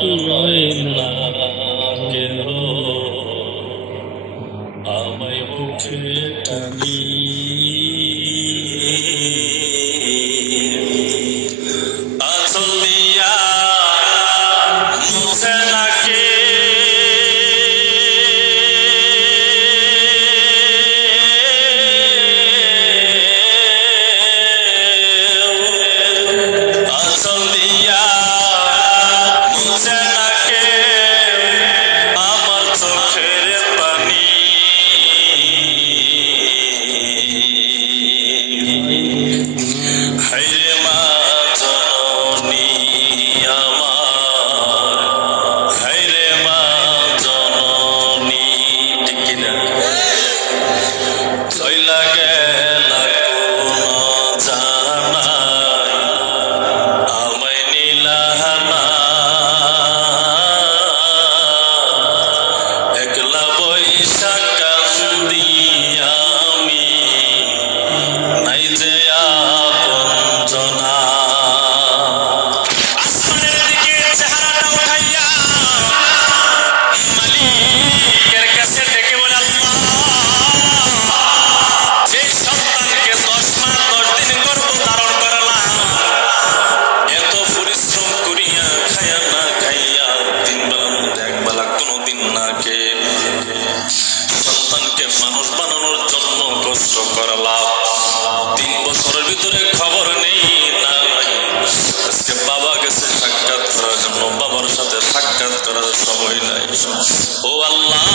রয় না কেহ আমায় বুকে টানি আঁচল দিয়া মুছে নাকে আঁচল দিয়া মুছে নাকে আমার চোখের পানি হায়রে মা জননী আমার হায়রে মা জননী ঠিক কিনা চইলা গেলা কোন জানাই আমায় নিলা না একলা বৈশা কান্দি আমি নাই যে আপনজনা আসমানের দিকে চেহারাটা উঠাইয়া মালিকের কাছে ডেকে বলে আল্লাহ যে সন্তানকে 10 মাস 10 দিন গর্ভ ধারণ করালাম এত পরিশ্রম করিয়া খায়া না খাইয়া 3 বেলার মধ্যে 1 বেলা কোনোদিন না খেয়ে সন্তানকে মানুষ বানানোর জন্য কষ্ট করলাম 3 বছরের ভিতরে খবর নেই নাই আজকে বাবা গেছে সাক্ষাৎ করার জন্য বাবার সাথে সাক্ষাৎ করার সময় নাই ও আল্লাহ